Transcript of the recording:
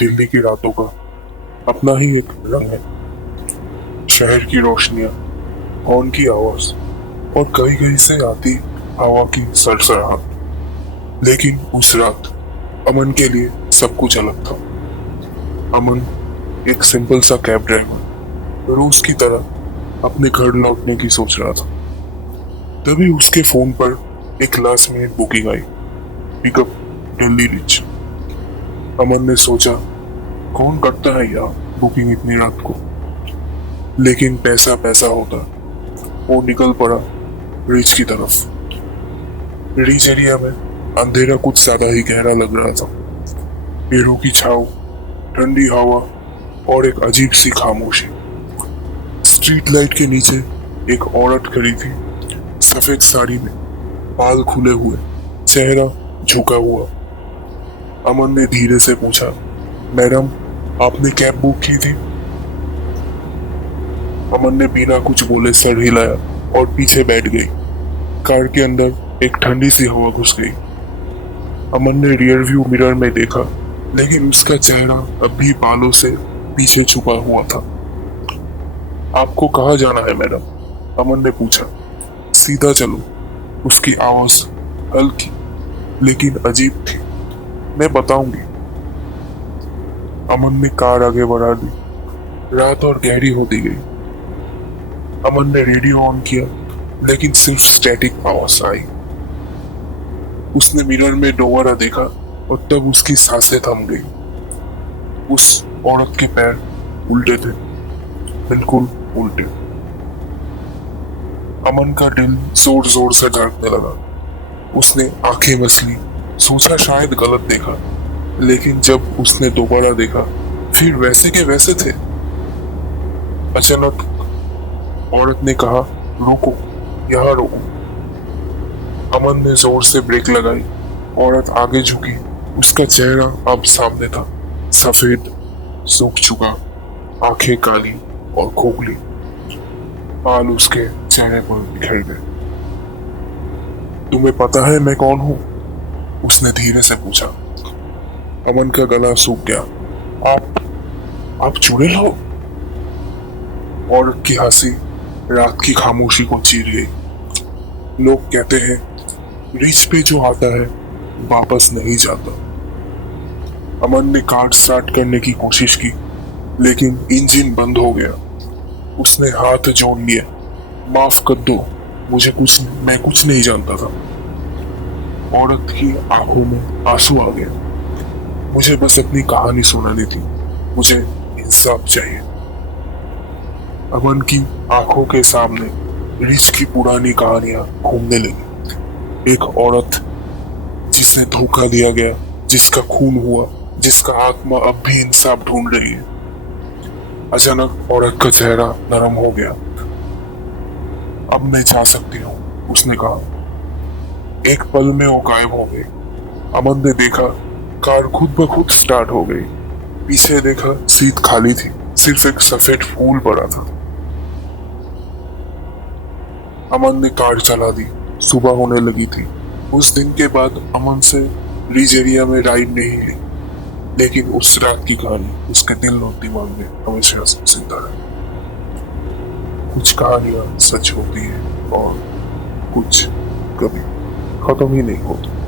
दिल्ली की रातों का अपना ही एक रंग है। शहर की रोशनियां, हॉर्न की आवाज और कहीं कहीं से आती हवा की सरसराहट। लेकिन उस रात अमन के लिए सब कुछ अलग था। अमन एक सिंपल सा कैब ड्राइवर रोज की तरह अपने घर लौटने की सोच रहा था। तभी उसके फोन पर एक लास्ट मिनट बुकिंग आई, पिकअप दिल्ली रिच। अमन ने सोचा, कौन करता है यार बुकिंग इतनी रात को। लेकिन पैसा पैसा होता, वो निकल पड़ा रिच की तरफ। रिच एरिया में अंधेरा कुछ ज्यादा ही गहरा लग रहा था। पेड़ों की छाव, ठंडी हवा और एक अजीब सी खामोशी। स्ट्रीट लाइट के नीचे एक औरत खड़ी थी, सफेद साड़ी में, बाल खुले हुए, चेहरा झुका हुआ। अमन ने धीरे से पूछा, मैडम आपने कैब बुक की थी? अमन ने बिना कुछ बोले सर हिलाया और पीछे बैठ गई। कार के अंदर एक ठंडी सी हवा घुस गई। अमन ने रियर व्यू मिरर में देखा, लेकिन उसका चेहरा अब भी बालों से पीछे छुपा हुआ था। आपको कहाँ जाना है मैडम? अमन ने पूछा। सीधा चलो, उसकी आवाज हल्की लेकिन अजीब थी। मैं बताऊंगी। अमन ने कार आगे बढ़ा दी। रात और गहरी होती गई। अमन ने रेडियो ऑन किया, लेकिन सिर्फ स्टैटिक आवाज आई। उसने मिरर में दोबारा देखा और तब उसकी सांसें थम गई। उस औरत के पैर उल्टे थे, बिल्कुल उल्टे। अमन का दिल जोर जोर से धड़कने लगा। उसने आंखें मसली, सोचा शायद गलत देखा, लेकिन जब उसने दोबारा देखा फिर वैसे के वैसे थे। अचानक औरत ने कहा, रुको, यहाँ रुको। अमन ने जोर से ब्रेक लगाई। औरत आगे झुकी। उसका चेहरा अब सामने था, सफेद, सूख चुका, आंखें काली और खोखली। बाल उसके चेहरे पर बिखर गए। तुम्हें पता है मैं कौन हूं? उसने धीरे से पूछा। अमन का गला सूख गया। आप चुड़ैल हो? औरत की हंसी रात की खामोशी को चीर गई। लोग कहते हैं रिच पे जो आता है वापस नहीं जाता। अमन ने कार स्टार्ट करने की कोशिश की, लेकिन इंजन बंद हो गया। उसने हाथ जोड़ लिया। माफ कर दो, मैं कुछ नहीं जानता था। औरत की आंखों में आंसू आ गया। मुझे बस अपनी कहानी सुनानी थी, मुझे इंसाफ चाहिए। अमन की आंखों के सामने रिच की पुरानी कहानियां घूमने लगी। एक औरत जिसे धोखा दिया गया, जिसका खून हुआ, जिसका आत्मा अब भी इंसाफ ढूंढ रही है। अचानक औरत का चेहरा नरम हो गया। अब मैं जा सकती हूँ, उसने कहा। एक पल में वो गायब हो गई। अमन ने देखा कार खुद ब खुद स्टार्ट हो गई। पीछे देखा सीट खाली थी, सिर्फ एक सफेद फूल पड़ा था। अमन ने कार चला दी। सुबह होने लगी थी। उस दिन के बाद अमन से रिज एरिया में राइड नहीं है, लेकिन उस रात की कहानी उसके दिल और दिमाग में हमेशा जिंदा है। कुछ कहानियां सच होती है और कुछ कभी खत्म ही नहीं होती।